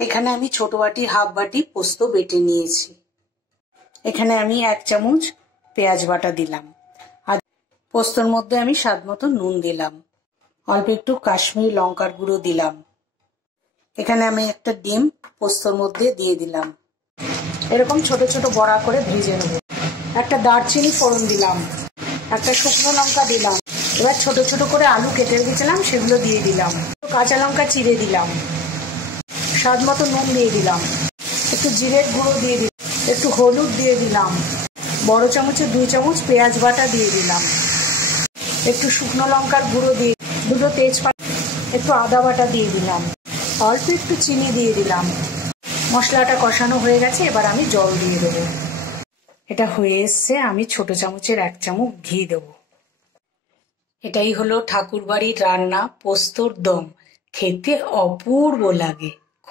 এখানে আমি ছোট বাটি হাফ বাটি পোস্ত বেটে নিয়েছি। এখানে আমি 1 চামচ পেঁয়াজ বাটা দিলাম আর পোস্তর মধ্যে আমি স্বাদ মতো নুন দিলাম, অল্প একটু কাশ্মীরি লঙ্কার গুঁড়ো দিলাম। এখানে আমি একটা ডিম পোস্তর মধ্যে দিয়ে দিলাম। এরকম ছোট ছোট বড়া করে ভেজে নেব। একটা দারচিনি ফোড়ন দিলাম, একটা শুকনো লঙ্কা দিলাম। এবার ছোট ছোট করে আলু কেটে রেখেছিলাম সেগুলো দিয়ে দিলাম, কাঁচা লঙ্কা চিড়ে দিলাম, স্বাদ মতো নুন দিয়ে দিলাম, একটু জিরের গুঁড়ো দিয়ে দিলাম, একটু হলুদ দিয়ে দিলাম, বড় চামচে 2 চামচ পেঁয়াজ বাটা দিয়ে দিলাম, একটু শুকনো লঙ্কার গুঁড়ো দিয়ে, দুটো তেজপাতা, একটু আদা বাটা দিয়ে দিলাম, অল্প একটু চিনি দিয়ে দিলাম। মশলাটা কষানো হয়ে গেছে, এবার আমি জল দিয়ে দেবো। এটা হয়ে এসছে, আমি ছোট চামচের 1 চামচ ঘি দেবো। এটাই হলো ঠাকুরবাড়ির রান্না পোস্তর দম, খেতে অপূর্ব লাগে।